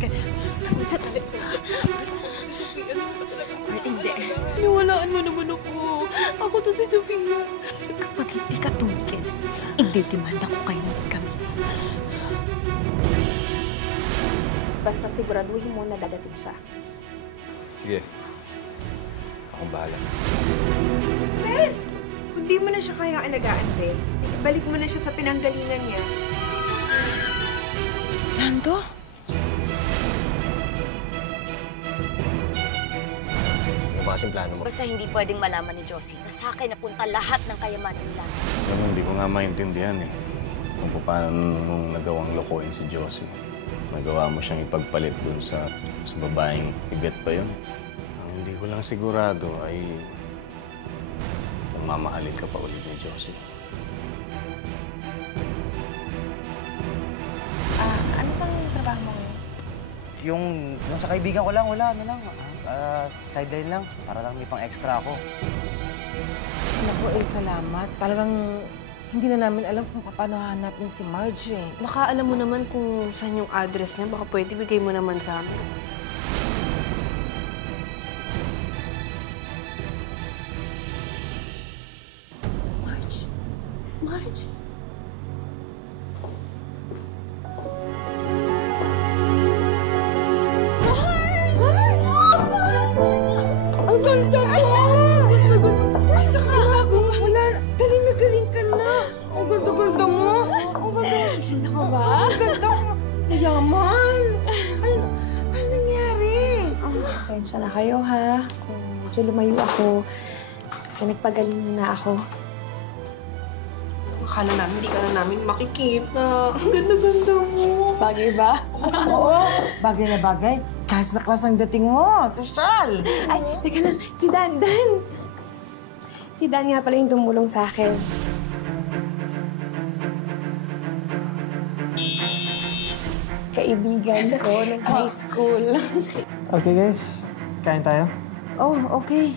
Halika na. Hindi. Niwalaan mo naman ako. Ako to si Sofia. Kapag hindi ka tumigil, ididimanda ko kayo ng kami. Basta siguraduhin mo na dadating siya. Sige. Akong bahala. Bes! Kung di mo na siya kaya alagaan, Bes, ibalik mo na siya sa pinanggalingan niya. Lando? Ano ba kasing plano mo? Basta hindi pwedeng malaman ni Josie na sa akin napunta lahat ng kayamanan nila. Ano, hindi ko nga maintindihan eh. Kung paano nung nagawang lokohin si Josie. Nagawa mo siyang ipagpalit dun sa babaeng igat pa yun. Ang hindi ko lang sigurado ay kung mamahalin ka pa ulit ni Josie. Ano bang trabaho mo ngayon? Yung sa kaibigan ko lang, wala, ano lang. Sideline lang, para lang may pang extra ako. Naku, salamat. Talagang hindi na namin alam kung paano hanapin si Marge eh. Baka alam mo naman kung saan yung address niya. Baka pwede bigay mo naman sa amin. Marge? Marge? Ang ganda mo! At saka, wala, galing na galing ka na. Ang ganda-ganda mo. Ang ganda. Ganda ka ba? Ang ganda mo. Mayaman. Ano nangyari? Pasensya na kayo, ha? Kung medyo lumayo ako, kasi nagpagaling na ako. Akala namin hindi ka na namin makikita. Ang ganda-ganda mo. Bagay ba? Oo, bagay na bagay. Class na class ang dating mo. Sosyal. Ay, teka lang. Si Dan. Si Dan nga pala yung tumulong sa akin. Kaibigan ko ng high school. Okay, guys. Kain tayo? Oh, okay.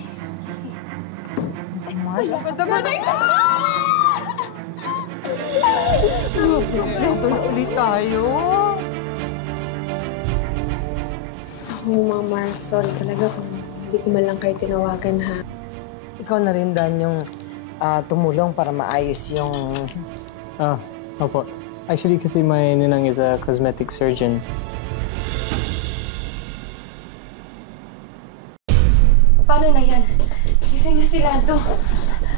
Mars, ang ganda-ganda mo. Ito na ulit tayo. Ako, Mama Mars, sorry talaga kung hindi ko man lang kayo tinawagan, ha? Ikaw na rin, Dan, yung tumulong para maayos yung... Opo. Actually, kasi my ninang is a cosmetic surgeon. Paano na yan? Gising na si Lando.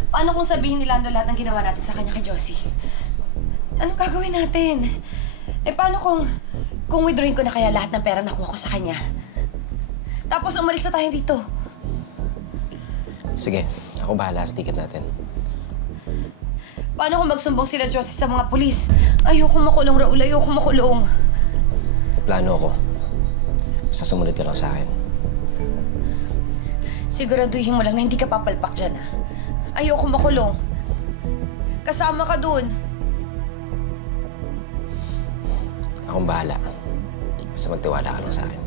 Paano kung sabihin ni Lando lahat ng ginawa natin sa kanya kay Josie? Anong gagawin natin? Paano kung withdrawin ko na kaya lahat ng pera nakuha ko sa kanya? Tapos umalis na tayo dito. Sige, ako bahala sa ticket natin. Paano kung magsumbong sila Josie sa mga pulis? Ayoko makulong, Raul. Ayoko makulong. Plano ko. Basta sumunod ka lang sa akin. Siguraduhin mo lang na hindi ka papalpak dyan, ha? Ayoko makulong. Kasama ka dun. Akong bahala. Basta magtiwala ka lang sa akin.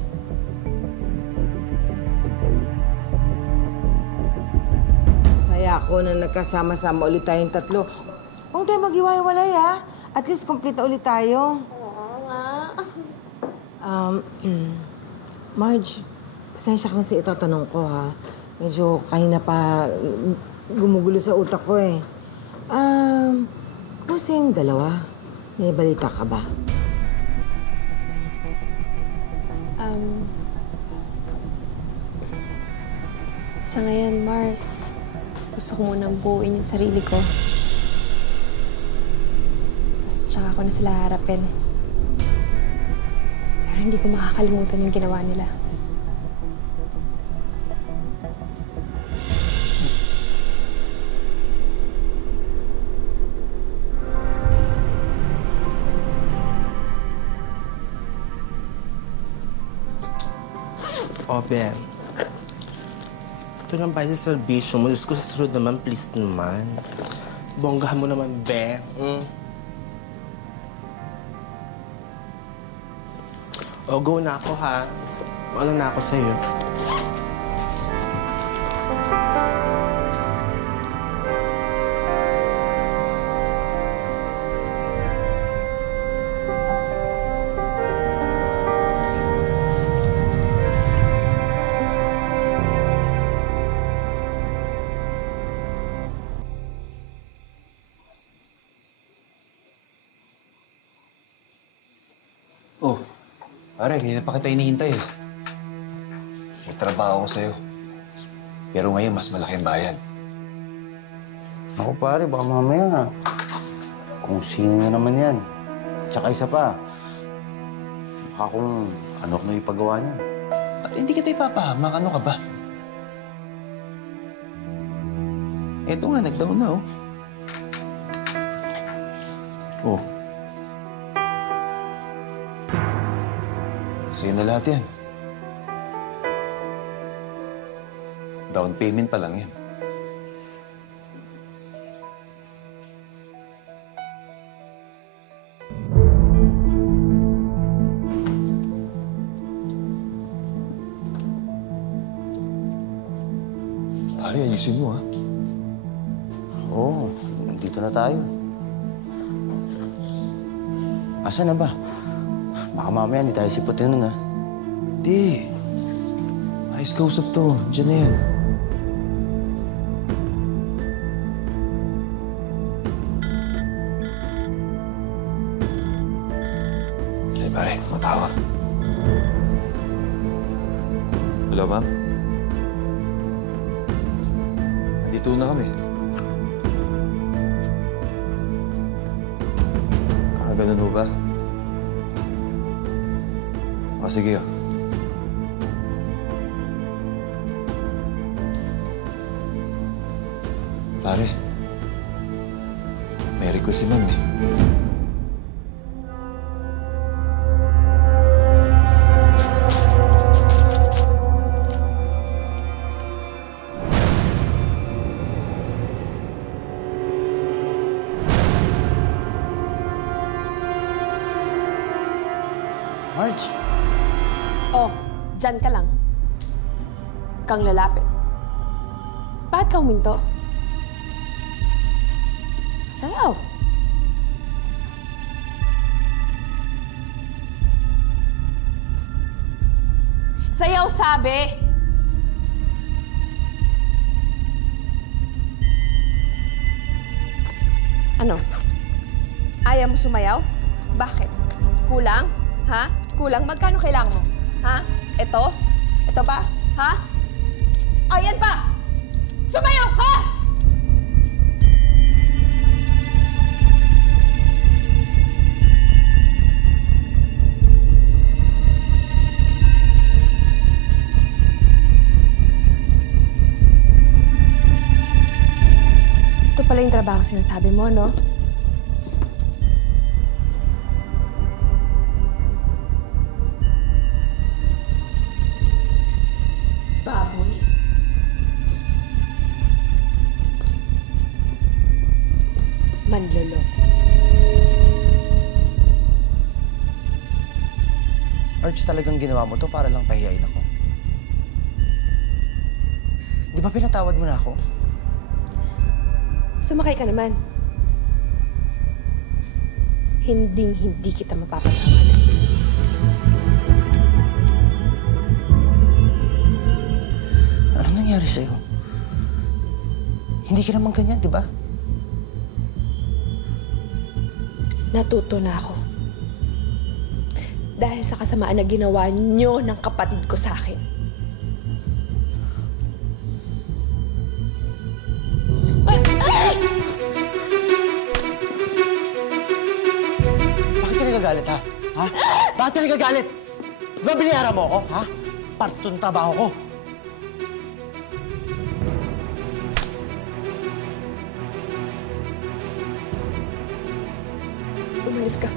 Masaya ako na nagkasama-sama ulit tayong tatlo. Huwag tayo mag-iwalay, ha? At least complete na ulit tayo. Oo nga. Marge, pasensya ka na sa itatanong ko, ha? Medyo kanina pa gumugulo sa utak ko, eh. Kumusta yung dalawa? May balita ka ba? Sa ngayon, Mars, gusto ko munang buuin yung sarili ko. Tapos tsaka ko na sila harapin. Pero hindi ko makakalimutan yung ginawa nila. Oh, Ben. Ito nang bayad sa salvation mo. Diyos ko, sa sunod naman, please naman. Bonggahan mo naman, Ben. Oh, go na ako, ha? Ano na ako sa'yo? Oh, pare, kanina pa kita hinihintay eh. May trabaho ko sa'yo. Pero ngayon, mas malaki ang bayad. Ako pare, baka mamaya kung sino na naman yan. Tsaka isa pa, baka kung ano ko na ipagawa niyan. Hindi kita ipapahamak. Ano ka ba? Eto nga, nag-down na oh. Oh. Sa'yo na lahat yan. Down payment pa lang yan. Pare, ayusin mo, ha? Oo, dito na tayo. Asa na ba? Baka mamaya hindi tayo siputin nun, ha? Di. Ayos kausap to. Diyan na yan. Ay, pare, matawag. Hello, ma'am? Nandito na kami. Ganun ho ba? O, sige. Pare, may request si ma'am eh. Marge! Oh, dyan ka lang. Kang lalapit. Bakit ka huminto? Sayaw. Sayaw, sabi! Ano? Ayaw mo sumayaw? Bakit? Kulang? Ha? Kulang? Magkano kailangan mo? Ha? Ito? Ito pa? Ha? Ayan pa! Sumayaw ka! Ito pala yung trabaho sinasabi mo, no? Baboy. Manloloko. Marge, talagang ginawa mo to para lang pahiyain ako. Di ba pinatawad mo na ako? Sumakay ka naman. Hinding-hindi kita mapapatawad. Anong nangyari sa'yo? Hindi ka naman ganyan, di ba? Natuto na ako. Dahil sa kasamaan na ginawa niyo ng kapatid ko sa akin. Bakit ka nagagalit, ha? Ha? Bakit ka nagagalit? Di ba binayaran mo ako, ha? Para itong trabaho ko. Umalis ka.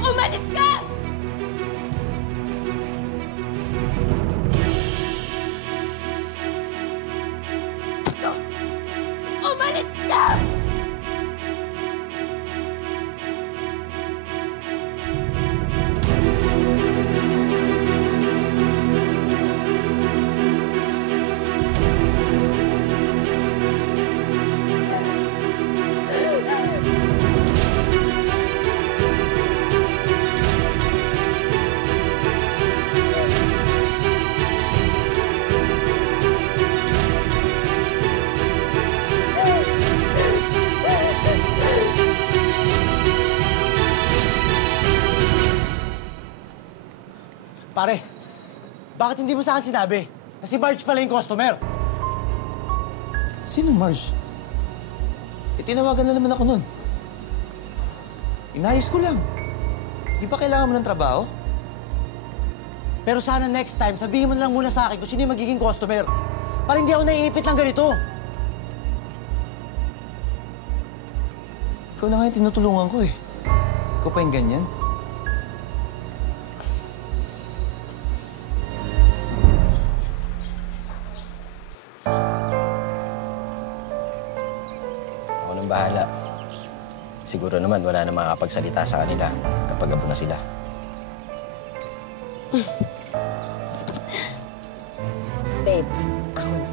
Umalis ka! Umalis ka! Pare, bakit hindi mo sa akin sinabi na si Marge pala yung customer? Sino Marge? Tinawagan na naman ako nun. Inayos ko lang. Di ba kailangan mo ng trabaho? Pero sana next time, sabihin mo na lang muna sa akin kung sino yung magiging customer. Para hindi ako naiipit lang ganito. Ikaw na nga yung tinutulungan ko eh. Ikaw pa yung ganyan. Ako nang bahala. Siguro naman wala na makakapagsalita sa kanila kapag abo na sila. Babe, ako na.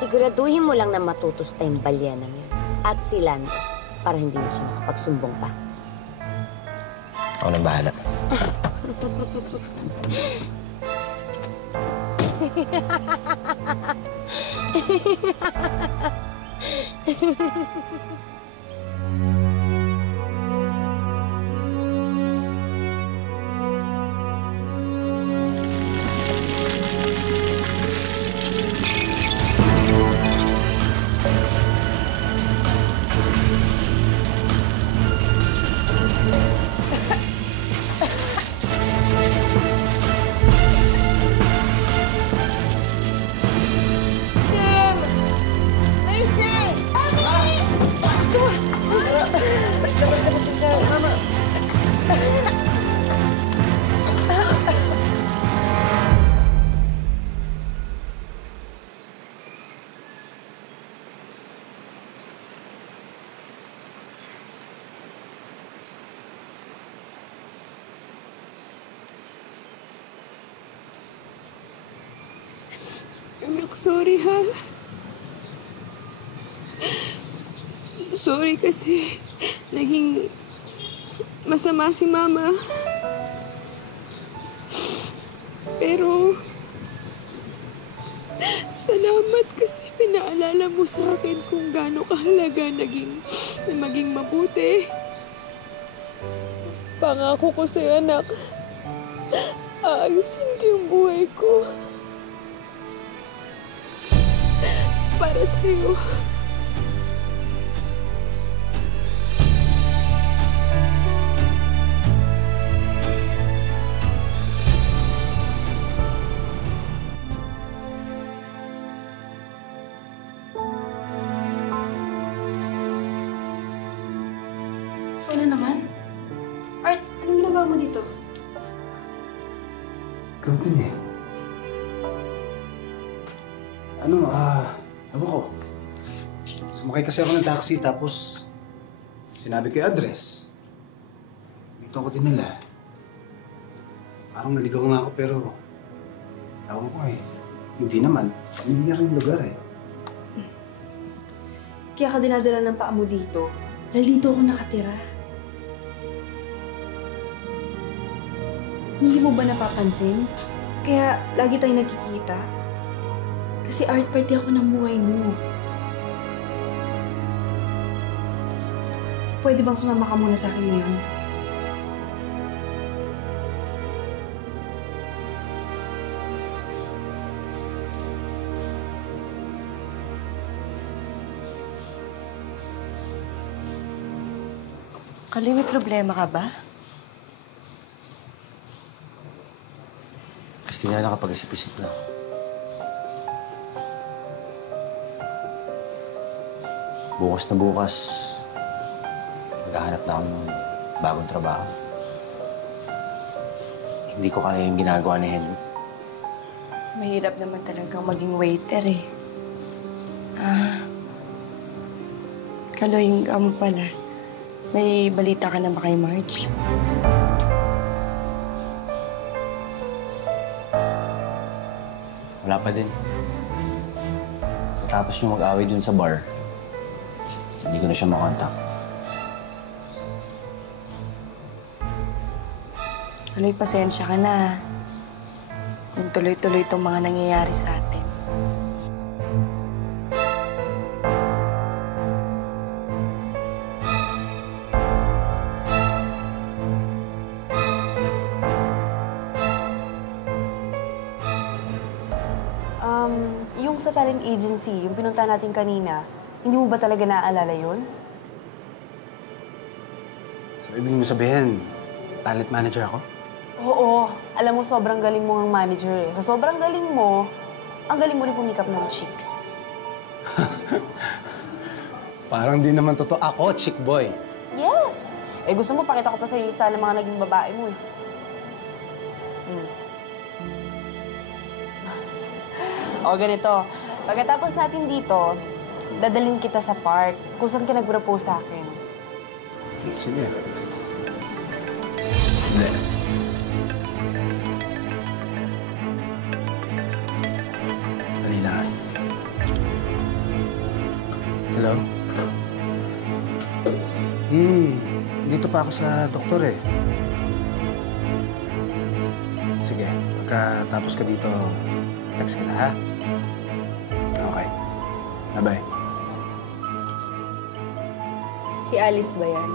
Siguraduhin mo lang na matutusta yung balyanang yan. At si Lando, para hindi na siya makapagsumbong pa. Ako nang bahala. Anak, sorry ha. Sorry kasi naging masama si Mama. Pero salamat kasi pinaalala mo sa akin kung gaano kahalaga na maging mabuti. Pangako ko sa'yo, anak. Aayusin ko yung buhay ko. Para sa'yo. Ano naman? Art, anong ginagawa mo dito? Ikaw din eh. Ewan ko. Sumakay kasi ako ng taxi tapos sinabi ko yung address. Dito ako dinala. Parang naligaw nga ako pero ewan ko eh. Hindi naman. Pamilyar yung lugar eh. Kaya ka dinadala ng paa mo dito. Dahil dito ako nakatira. Hindi mo ba napapansin? Kaya lagi tayong nagkikita. Kasi art party ako ng buhay mo. Pwede bang sumama ka muna sa akin ngayon? Kali, may problema ka ba? Christina, nakapag-isip-isip na. Bukas na bukas, maghahanap na ako ng bagong trabaho. Hindi ko kaya yung ginagawa ni Henry. Mahirap naman talagang maging waiter eh. Kaloy, ka mo pala. May balita ka na ba kay Marge? Wala pa din. Matapos yung mag-away dun sa bar, hindi ko na siya makontak. Kaloy, pasensya ka na. Yung tuloy-tuloy itong mga nangyayari sa atin. Yung sa talent agency, yung pinunta natin kanina, hindi mo ba talaga naaalala yun? So, ibig mo sabihin, talent manager ako? Oo. Alam mo, sobrang galing mo ng manager eh. Sa sobrang galing mo, ang galing mo rin pumikap ng chicks. Parang di naman totoo. Ako, chick boy. Yes! Eh, gusto mo, pakita ko pa sa'yo yung lista ng mga naging babae mo eh. O, ganito. Pagkatapos natin dito, dadalhin kita sa park kung saan ka nag-propose sa akin. Sige. Hindi. Dali lang. Hello? Dito pa ako sa doktor eh. Sige, pagkatapos ka dito, text kita ha? Okay. Bye-bye. Si Alice ba yan?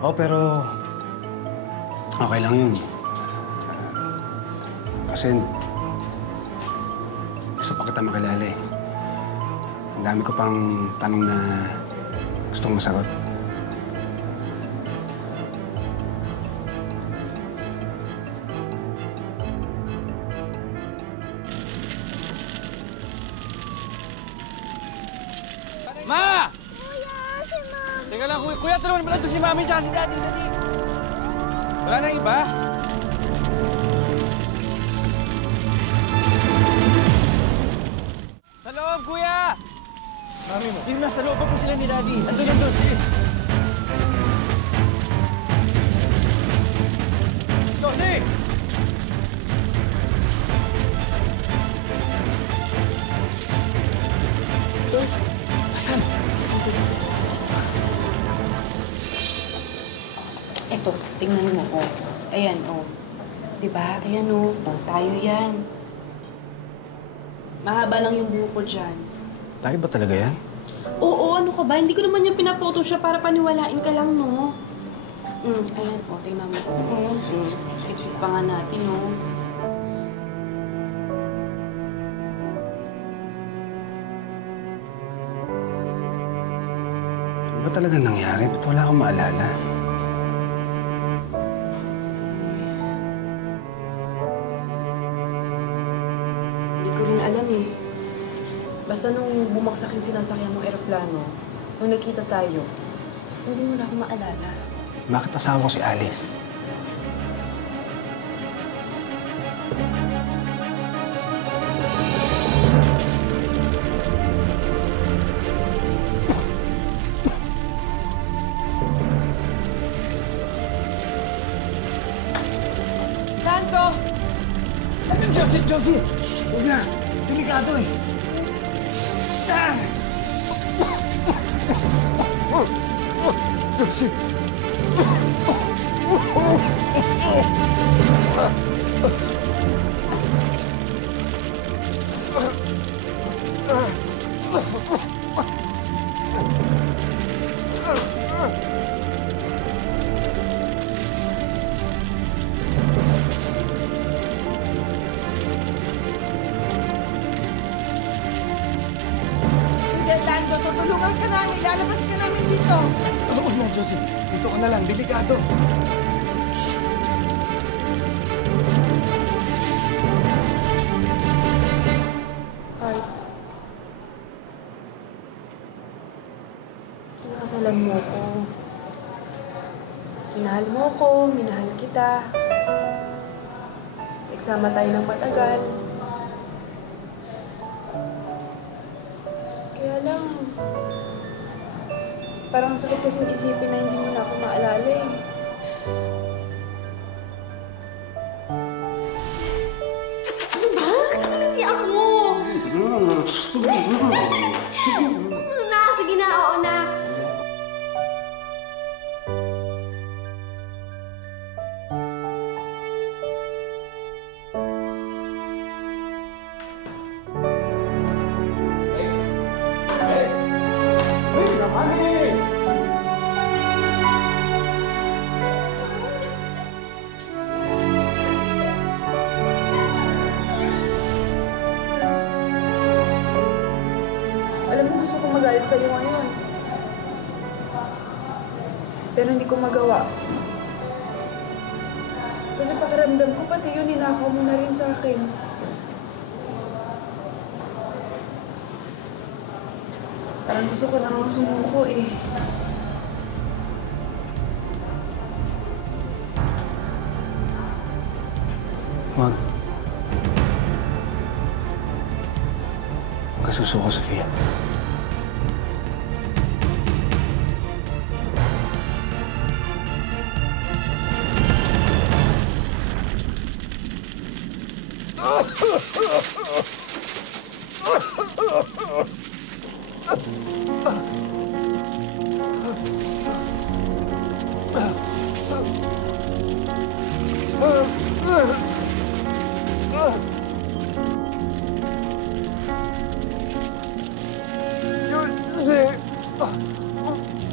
Oh, pero okay lang yun. Kasi gusto pa kita makilala eh. Ang dami ko pang tanong na gustong masagot. Ma! Kuya, si Mami. Teka lang, kuya, tulungan mo lang ito si Mami tsaka si Daddy. Dali. Wala na iba? Sa loob, kuya! Mami mo. Yung nasa loob pa po sila ni Daddy. Andun, andun. Josie! Asan? Eto, tingnan mo, oh. Ayan, oh. Diba? Ayan, oh. Oh, tayo yan. Mahaba lang yung buhok ko dyan. Tayo ba talaga yan? Oo, ano ka ba? Hindi ko naman yung pina-photoshop para paniwalain ka lang, no? Ayan, oh, tingnan mo. Sweet-sweet pa nga natin, oh. Ano ba talaga nangyari? Ba't wala akong maalala? Hindi ko rin alam, eh. Basta nung bumaksak yung sinasakyan mong eroplano, nung nakita tayo, hindi mo na ako maalala. Bakit asawa ko si Alice? Lando! Josie! Josie! Huwag na! Delikado eh! Josie! Hindi, Lando. Tutulungan ka namin. Lalabas ka namin dito. Oo na, Josie. Dito ka na lang. Delikado. Heart. Pinakasalan mo ko. Minahal mo ko, minahal kita. Nagsama tayo ng matagal. Kaya lang, parang sakit kasing isipin na hindi mo na ako maalala eh. Ano ba? Nakangiti ako! Sige na, oo na. akong magalit sa'yo ngayon. Pero hindi ko magawa. Kasi pakiramdam ko, pati yun, ninakaw mo na rin sa akin. Parang gusto ko lang sumuko eh. Huwag. Huwag ka susuko, Sofia.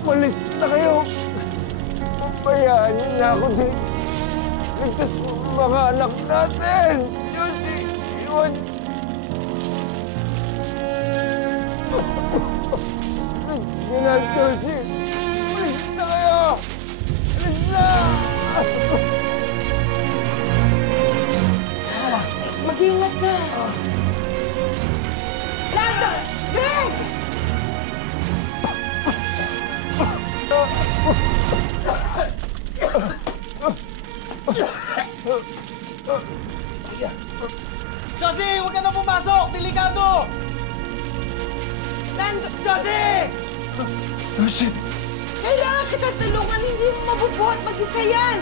Umalis na kayo. Pabayaan niyo na ako din. Ligtas mga anak natin. Josie, iwan. Sige na, Josie. Umalis na kayo. Umalis na. Mag-iingat ka. Lando! Greg! Josie, huwag ka na pumasok! Delikado! Lando! Josie! Josie! Kailangan kita tulungan, hindi mo mabubuhat mag-isa yan!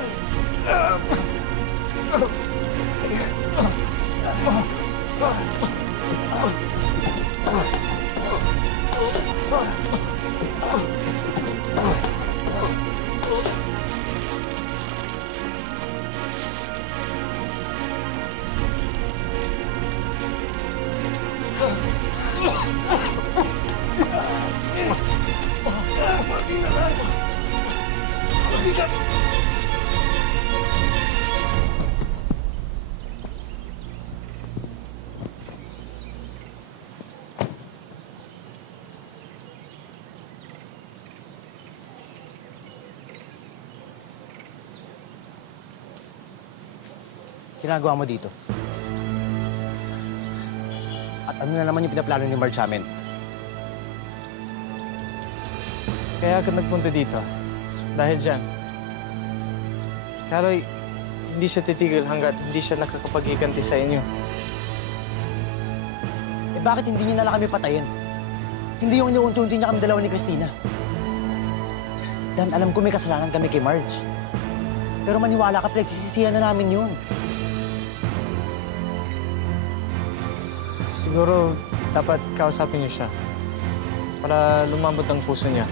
Ginagawa mo dito? At ano na naman yung pinaplano ni Marge sa amin? Kaya ka nagpunta dito. Dahil dyan. Karoy, hindi siya titigil hanggat hindi siya nakakapag-iganti sa inyo. Eh bakit hindi niya na lang kami patayin? Hindi yung iniunti-unti niya kami dalawa ni Christina. Dan, alam ko may kasalanan kami kay Marge. Pero maniwala ka, Flex, sisisihan na namin yun. Siguro, dapat kausapin niyo siya. Para lumambot ang puso niya.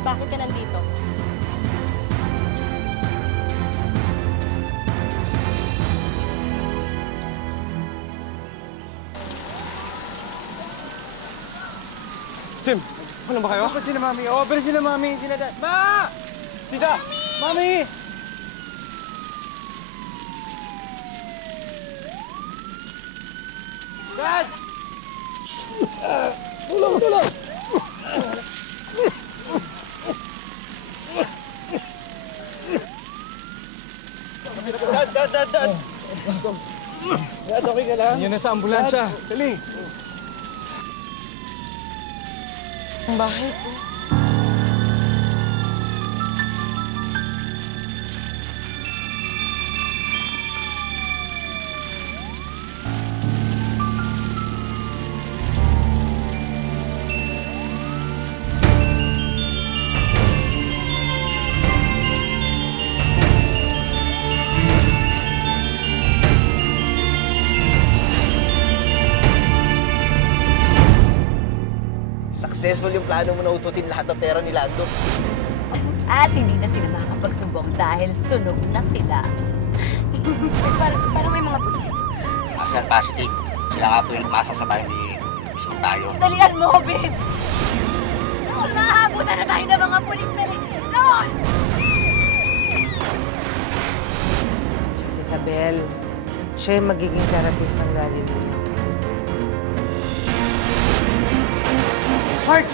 Bakit ka nandito? Tim, ano ba kayo? Sila Mami. Oo, pero sila Mami. Sila Dad. Ma! Tita! Mami! Dad! Tulong! Tulong! Dad! Dad, okay ka lang? Yan na sa ambulansya. Dali! Ang bahay ko. Successful yung plano mo na ututin lahat ng pera ni Lando. At hindi na sila makakapagsubok dahil sunog na sila. Parang may mga pulis. Sir, positive. Sila nga po yung pumasok sa bahay ni Isang tayo. Dalian mo, babe! Noon, naabutan na tayo ng mga pulis na rin. Noon! Isabel, Siya yung magiging therapist ng daddy mo. Mark!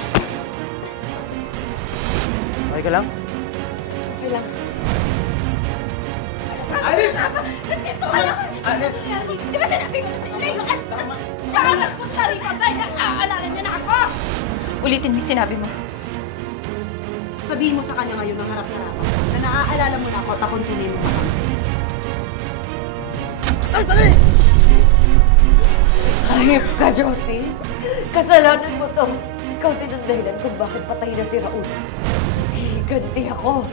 Okay ka lang? Okay lang. Alice! Nandito ka naman! Alice! Di ba sinabi ko na sa inyo na yung siya ang nagpunta rito dahil naaalala niya na ako! Ulitin mo yung sinabi mo. Sabihin mo sa kanya ngayon ng harap-harapan na naaalala mo na ako at akong tunay mo pa kami. Ay, dali! Hayop ka, Josie! Kasalanan mo to. Ikaw din ang dahilan kung bakit patay na si Raul. Higanti ako.